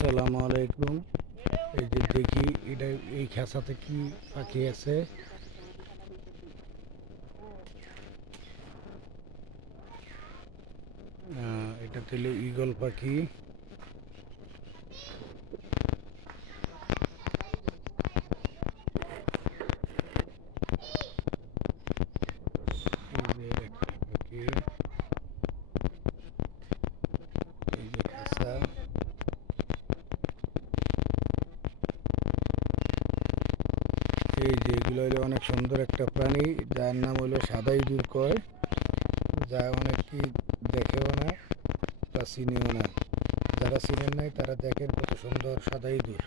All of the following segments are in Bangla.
আসসালামু আলাইকুম। এই যে দেখি এটা এই খাঁচাতে কি পাখি আছে। এটা হলো ঈগল পাখি। এই যে একটা পাখি, এই যে খাঁচা। এই যে এগুলো হলো অনেক সুন্দর একটা প্রাণী, যার নাম হলো সাদা ইঁদুর কয়, যা অনেকেই দেখেও না বা চিনেও না। যারা চিনেন নাই তারা দেখেন কত সুন্দর সাদা ইঁদুর।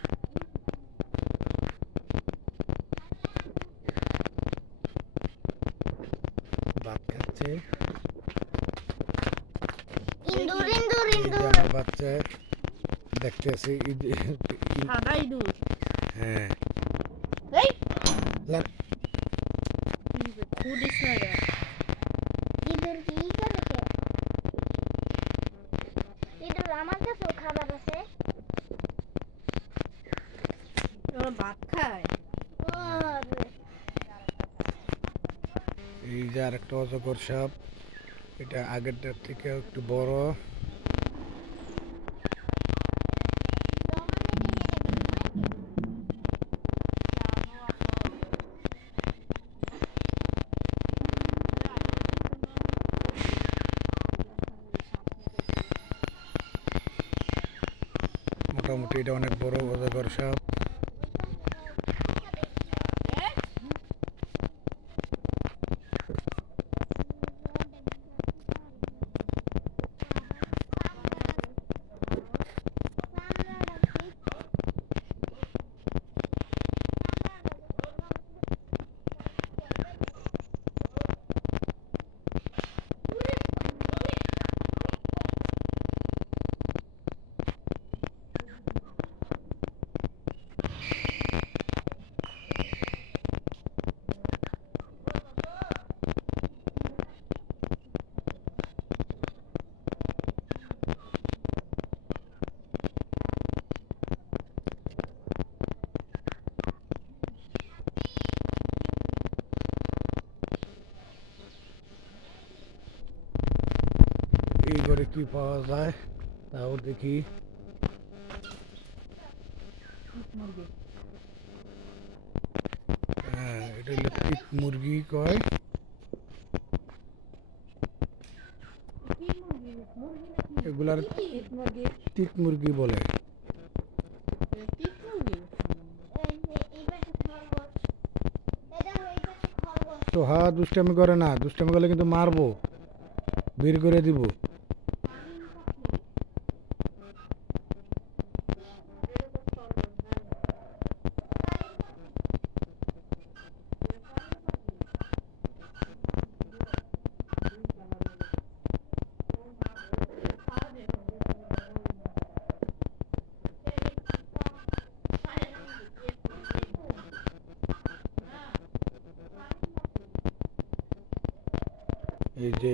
ভাত খাচ্ছে। ইন্দুর ইন্দুর এই যে ইন্দুর আমার বাচ্চা দেখতেছে সাদা ইঁদুর। হ্যাঁ, এই লা- খুদিস না রে। ইঁদুর কি করে কে? ইঁদুর আমার কাছেও খাবার আছে। ওরা ভাত খায়। আরে এই যে আর একটা অজগর সাপ, এটা আগেরটার থেকে একটু বড়। মোটামুটি এটা অনেক বড় অজগর সাপ। এই ঘরে কি পাওয়া যায় তাও দেখি। হ্যাঁ, এটা হলো টিক মুরগি কয়। এগুলার টিক মুরগি বলে। তো হ্যাঁ, দুষ্টামি করে না, দুষ্টামি করলে কিন্তু মারবো, বের করে দিব। এই যে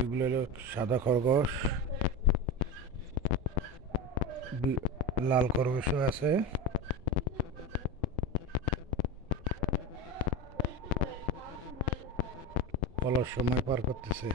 এগুলো হলো সাদা খরগোশ, লাল খরগোশও আছে। অলস সময় পার করতেছে।